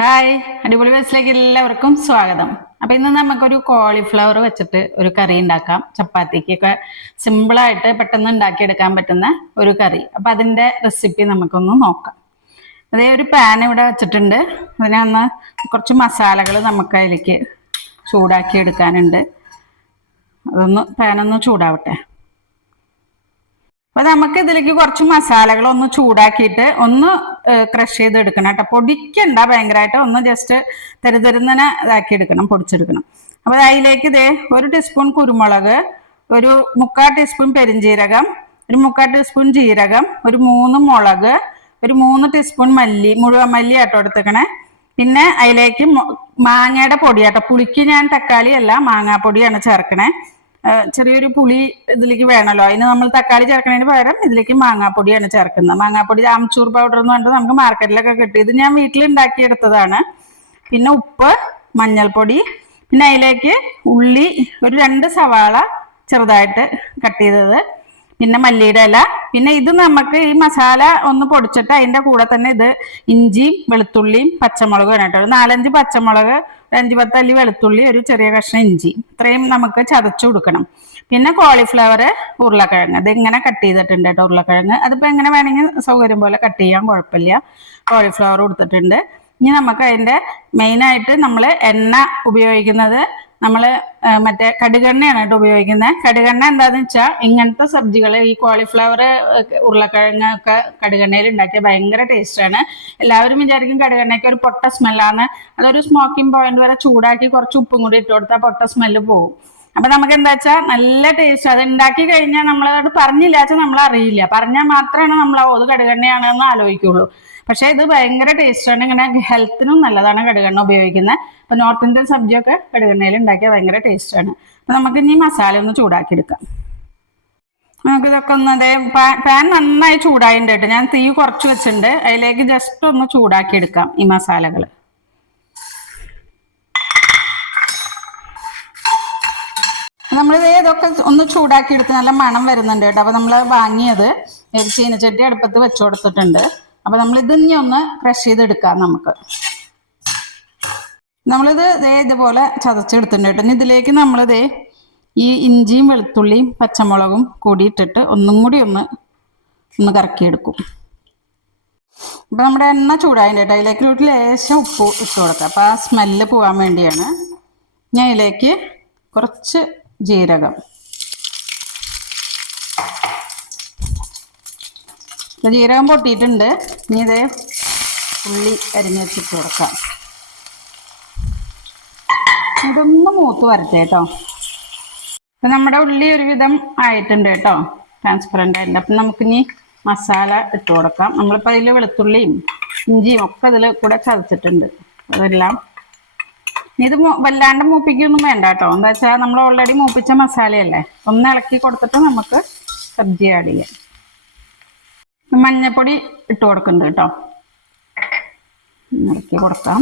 Hi അടിപൊളി വയസ്സിലേക്ക് എല്ലാവർക്കും സ്വാഗതം. അപ്പൊ ഇന്ന് നമുക്കൊരു കോളിഫ്ലവർ വെച്ചിട്ട് ഒരു കറി ഉണ്ടാക്കാം. ചപ്പാത്തിക്കൊക്കെ സിമ്പിളായിട്ട് പെട്ടെന്ന് ഉണ്ടാക്കിയെടുക്കാൻ പറ്റുന്ന ഒരു കറി. അപ്പൊ അതിന്റെ റെസിപ്പി നമുക്കൊന്ന് നോക്കാം. അതേ ഒരു പാൻ ഇവിടെ വെച്ചിട്ടുണ്ട്. അതിനൊന്ന് കുറച്ച് മസാലകൾ നമുക്ക് അതിലേക്ക് ചൂടാക്കി എടുക്കാനുണ്ട് അതൊന്ന് പാനൊന്ന് ചൂടാവട്ടെ. അപ്പൊ നമുക്ക് ഇതിലേക്ക് കുറച്ച് മസാലകൾ ഒന്ന് ചൂടാക്കിയിട്ട് ഒന്ന് ക്രഷ് ചെയ്ത് എടുക്കണം കേട്ടോ. പൊടിക്കണ്ട ഭയങ്കരമായിട്ട് ഒന്ന് ജസ്റ്റ് തെരുതെരുന്നനെ ഇതാക്കി എടുക്കണം പൊടിച്ചെടുക്കണം. അപ്പൊ അതിലേക്ക് ഇതേ ഒരു ടീസ്പൂൺ കുരുമുളക് ഒരു മുക്കാൽ ടീസ്പൂൺ പെരിഞ്ജീരകം ഒരു മുക്കാൽ ടീസ്പൂൺ ജീരകം ഒരു മൂന്ന് മുളക് ഒരു മൂന്ന് ടീസ്പൂൺ മല്ലി മുഴുവൻ മല്ലി ആട്ടോ എടുത്തേക്കണേ. പിന്നെ അതിലേക്ക് മാങ്ങയുടെ പൊടിയാട്ടോ പുളിക്ക് ഞാൻ തക്കാളി അല്ല മാങ്ങാപ്പൊടിയാണ് ചേർക്കണേ. ചെറിയൊരു പുളി ഇതിലേക്ക് വേണമല്ലോ അതിന് നമ്മൾ തക്കാളി ചേർക്കുന്നതിന് പകരം ഇതിലേക്ക് മാങ്ങാപ്പൊടിയാണ് ചേർക്കുന്നത്. മാങ്ങാപ്പൊടി ആംചൂർ പൗഡർ എന്ന് പറഞ്ഞിട്ട് നമുക്ക് മാർക്കറ്റിലൊക്കെ കിട്ടും. ഇത് ഞാൻ വീട്ടിൽ ഉണ്ടാക്കിയെടുത്തതാണ് പിന്നെ ഉപ്പ് മഞ്ഞൾപ്പൊടി പിന്നെ അതിലേക്ക് ഉള്ളി ഒരു രണ്ട് സവാള ചെറുതായിട്ട് കട്ട് ചെയ്തത്. പിന്നെ മല്ലിയുടെ ഇല. പിന്നെ ഇത് നമുക്ക് ഈ മസാല ഒന്ന് പൊടിച്ചിട്ട് അതിന്റെ കൂടെ തന്നെ ഇത് ഇഞ്ചിയും വെളുത്തുള്ളിയും പച്ചമുളകും ഇടട്ടോ ഒരു നാലഞ്ച് പച്ചമുളക് ഒരു അഞ്ച് പത്ത് അല്ലി വെളുത്തുള്ളി ഒരു ചെറിയ കഷ്ണം ഇഞ്ചി. ഇത്രയും നമുക്ക് ചതച്ചു കൊടുക്കണം. പിന്നെ കോളിഫ്ലവർ ഉരുളക്കിഴങ്ങ്. ഇത് ഇങ്ങനെ കട്ട് ചെയ്തിട്ടുണ്ട് കേട്ടോ ഉരുളക്കിഴങ്ങ്. അതിപ്പോൾ എങ്ങനെ വേണമെങ്കിൽ സൗകര്യം പോലെ കട്ട് ചെയ്യാൻ കുഴപ്പമില്ല. കോളിഫ്ലവർ കൊടുത്തിട്ടുണ്ട്. ഇനി നമുക്ക് അതിന്റെ മെയിനായിട്ട് നമ്മൾ എണ്ണ ഉപയോഗിക്കുന്നത് നമ്മൾ മറ്റേ കടുകെണ്ണയാണ് കേട്ടോ ഉപയോഗിക്കുന്നത് കടുകെണ്ണ എന്താണെന്ന് വെച്ചാൽ ഇങ്ങനത്തെ സബ്ജികൾ ഈ കോളിഫ്ലവർ ഉരുളക്കിഴങ്ങ് ഒക്കെ കടുകെണ്ണയിൽ ഉണ്ടാക്കിയ ഭയങ്കര ടേസ്റ്റാണ് എല്ലാവരും വിചാരിക്കും കടുകെണ്ണയ്ക്ക് ഒരു പൊട്ട സ്മെല്ലാണ് അതൊരു സ്മോക്കിംഗ് പോയിന്റ് വരെ ചൂടാക്കി കുറച്ച് ഉപ്പും കൂടി ഇട്ട് കൊടുത്താൽ പൊട്ട സ്മെല്ല് പോകും അപ്പൊ നമുക്ക് എന്താ വെച്ചാൽ നല്ല ടേസ്റ്റ് അത് ഉണ്ടാക്കി കഴിഞ്ഞാൽ നമ്മൾ അത് പറഞ്ഞില്ല. വെച്ചാൽ നമ്മൾ അറിയില്ല പറഞ്ഞാൽ മാത്രമാണ് നമ്മൾ ഇത് കടുകെണ്ണയാണെന്ന് ആലോചിക്കുള്ളൂ. പക്ഷെ ഇത് ഭയങ്കര ടേസ്റ്റാണ് ഇങ്ങനെ ഹെൽത്തിനും നല്ലതാണ് കടുകെണ്ണ ഉപയോഗിക്കുന്നത്. അപ്പൊ നോർത്ത് ഇന്ത്യൻ സബ്ജിയൊക്കെ കടുകെണ്ണയിൽ ഉണ്ടാക്കിയാൽ ഭയങ്കര ടേസ്റ്റാണ് അപ്പൊ നമുക്ക് ഇനി മസാല ഒന്ന് ചൂടാക്കി എടുക്കാം നമുക്ക് ഇതൊക്കെ ഒന്ന് അതേ പാൻ നന്നായി ചൂടായിട്ടുണ്ട് ഞാൻ തീ കുറച്ച് വെച്ചിട്ടുണ്ട്. അതിലേക്ക് ജസ്റ്റ് ഒന്ന് ചൂടാക്കി എടുക്കാം ഈ മസാലകൾ നമ്മൾ ഇതൊക്കെ ഒന്ന് ചൂടാക്കി എടുത്ത് നല്ല മണം വരുന്നുണ്ട് കേട്ടോ. അപ്പൊ നമ്മൾ വാങ്ങിയത് ചീനച്ചട്ടി അടുപ്പത്ത് വെച്ചു കൊടുത്തിട്ടുണ്ട്. അപ്പൊ നമ്മൾ ഇത് ഇനി ഒന്ന് ക്രഷ് ചെയ്തെടുക്കാം നമുക്ക്. നമ്മളിത് ദേ ഇതുപോലെ ചതച്ചെടുത്തിട്ടുണ്ട് കേട്ടോ. ഇനി ഇതിലേക്ക് നമ്മളിതേ ഈ ഇഞ്ചിയും വെളുത്തുള്ളിയും പച്ചമുളകും കൂടി ഇട്ടിട്ട് ഒന്നും കൂടി ഒന്ന് ഒന്ന് കറക്കിയെടുക്കും. അപ്പൊ നമ്മുടെ എണ്ണ ചൂടായി കേട്ടോ. അതിലേക്ക് ഒരു ലേശം ഉപ്പ് ഇട്ട് കൊടുക്കുക അപ്പൊ ആ സ്മെല്ല് പോകാൻ വേണ്ടിയാണ് ഞാൻ ഇതിലേക്ക് കുറച്ച് ജീരകം ജീരകം പൊട്ടിയിട്ടുണ്ട്. ഇനി ഇതേ ഉള്ളി അരിഞ്ഞ് വെച്ചിട്ട് കൊടുക്കാം. ഇതൊന്ന് മൂത്ത് വരട്ടെ കേട്ടോ. അപ്പൊ നമ്മുടെ ഉള്ളി ഒരുവിധം ആയിട്ടുണ്ട് കേട്ടോ. ട്രാൻസ്പെറന്റ് ആയിട്ടുണ്ട്. അപ്പം നമുക്കിനി മസാല ഇട്ട് കൊടുക്കാം. നമ്മളിപ്പോൾ അതിൽ വെളുത്തുള്ളിയും ഇഞ്ചിയും ഒക്കെ അതിൽ കൂടെ ചതച്ചിട്ടുണ്ട്. അതെല്ലാം ഇത് വല്ലാണ്ട് മൂപ്പിക്കൊന്നും വേണ്ട കേട്ടോ. എന്താ വെച്ചാൽ നമ്മൾ ഓൾറെഡി മൂപ്പിച്ച മസാലയല്ലേ? ഒന്ന് ഇളക്കി കൊടുത്തിട്ട് നമുക്ക് സബ്ജി ആഡ് ചെയ്യാം. മഞ്ഞപ്പൊടി ഇട്ട് കൊടുക്കുന്നുണ്ട് കേട്ടോ. ഇളക്കി കൊടുക്കാം.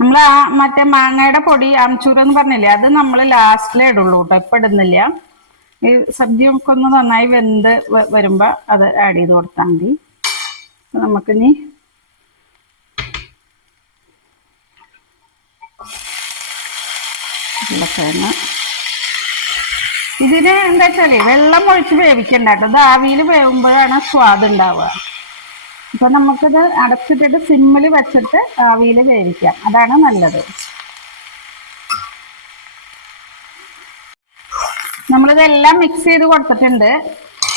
നമ്മൾ ആ മറ്റേ മാങ്ങയുടെ പൊടി ആംചൂർ എന്ന് പറഞ്ഞില്ലേ അത് നമ്മൾ ലാസ്റ്റിലേ ഇടുള്ളൂ കേട്ടോ. ഇപ്പം ഇടുന്നില്ല. ഈ സബ്ജിയൊക്കെ ഒന്ന് നന്നായി വെന്ത് വരുമ്പോൾ അത് ആഡ് ചെയ്ത് കൊടുത്താൽ മതി. നമുക്കിനി ഉരുളക്കിഴങ്ങ് ഇതിന് എന്താ വെച്ചാൽ വെള്ളം ഒഴിച്ച് വേവിക്കണ്ട കേട്ടോ ഇത് ആവിയിൽ വേവുമ്പോഴാണ് സ്വാദ് ഉണ്ടാവുക. ഇപ്പൊ നമുക്കിത് അടച്ചിട്ടിട്ട് സിമ്മിൽ വെച്ചിട്ട് ആവിയിൽ വേവിക്കാം. അതാണ് നല്ലത്. നമ്മളിതെല്ലാം മിക്സ് ചെയ്ത് കൊടുത്തിട്ടുണ്ട്.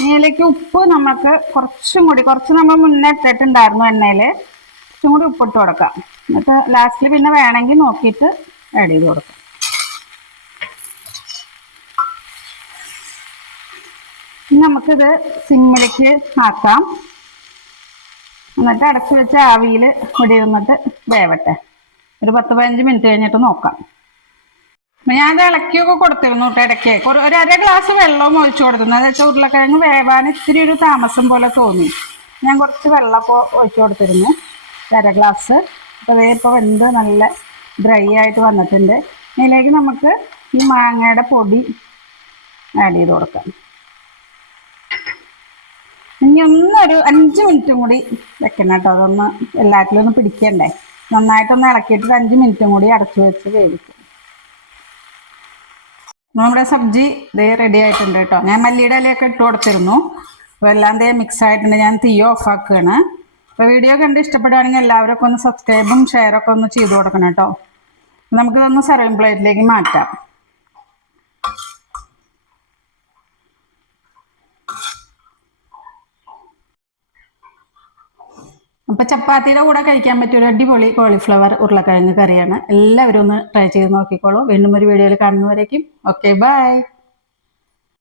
ഇതിലേക്ക് ഉപ്പ് നമുക്ക് കുറച്ചും കൂടി കുറച്ച് നമ്മൾ മുന്നേ ഇട്ടിട്ടുണ്ടായിരുന്നു എണ്ണയിൽ കുറച്ചും കൂടി ഉപ്പിട്ട് കൊടുക്കാം. എന്നിട്ട് ലാസ്റ്റിൽ പിന്നെ വേണമെങ്കിൽ നോക്കിയിട്ട് ആഡ് ചെയ്ത് കൊടുക്കാം. നമുക്കിത് സിമ്മിലേക്ക് ആക്കാം. എന്നിട്ട് അടച്ചു വെച്ച ആവിയിൽ ഇവിടെ ഇരുന്നിട്ട് വേവട്ടെ. ഒരു പത്ത് പതിനഞ്ച് മിനിറ്റ് കഴിഞ്ഞിട്ട് നോക്കാം. ഞാൻ ഇളക്കിയൊക്കെ കൊടുത്തിരുന്നു കേട്ടോ ഇടയ്ക്ക്. ഒരു അര ഗ്ലാസ് വെള്ളവും ഒഴിച്ചു കൊടുത്തിരുന്നു. അത് വെച്ചാൽ ഉരുളക്കിഴങ്ങ് വേവാൻ ഇത്തിരി ഒരു താമസം പോലെ തോന്നി. ഞാൻ കുറച്ച് വെള്ളമൊക്കെ ഒഴിച്ചു കൊടുത്തിരുന്നു. അര ഗ്ലാസ് അപ്പോൾ അതേ വെന്ത് നല്ല ഡ്രൈ ആയിട്ട് വന്നിട്ടുണ്ട്. ഇതിലേക്ക് നമുക്ക് ഈ മാങ്ങയുടെ പൊടി ആഡ് ചെയ്ത് കൊടുക്കാം. ഇനി ഒന്നൊരു അഞ്ച് മിനിറ്റും കൂടി വെക്കണം കേട്ടോ. അതൊന്ന് എല്ലാറ്റിലും ഒന്ന് പിടിക്കണ്ടേ? നന്നായിട്ടൊന്ന് ഇളക്കിയിട്ട് അഞ്ച് മിനിറ്റും കൂടി അടച്ചു വെച്ച് വേവിക്കും. നമ്മുടെ സബ്ജി ദേ റെഡി ആയിട്ടുണ്ട് കേട്ടോ. ഞാൻ മല്ലിയുടെ ഇലയൊക്കെ ഇട്ട് കൊടുത്തിരുന്നു. അപ്പോൾ എല്ലാം ദേ മിക്സ് ആയിട്ടുണ്ട്. ഞാൻ തീ ഓഫ് ആക്കുകയാണ്. അപ്പോൾ വീഡിയോ കണ്ട് ഇഷ്ടപ്പെടുകയാണെങ്കിൽ എല്ലാവരും ഒന്ന് സബ്സ്ക്രൈബും ഷെയറൊക്കെ ഒന്ന് ചെയ്ത് കൊടുക്കണം കേട്ടോ. നമുക്കിതൊന്ന് സെർവിങ് പ്ലേറ്റിലേക്ക് മാറ്റാം. അപ്പോൾ ചപ്പാത്തിയുടെ കൂടെ കഴിക്കാൻ പറ്റിയ ഒരു അടിപൊളി കോളിഫ്ലവർ ഉരുളക്കിഴങ്ങ് കറിയാണ്. എല്ലാവരും ഒന്ന് ട്രൈ ചെയ്ത് നോക്കിക്കോളൂ. വീണ്ടും ഒരു വീഡിയോയിൽ കാണുന്നവരേക്കും. Okay bye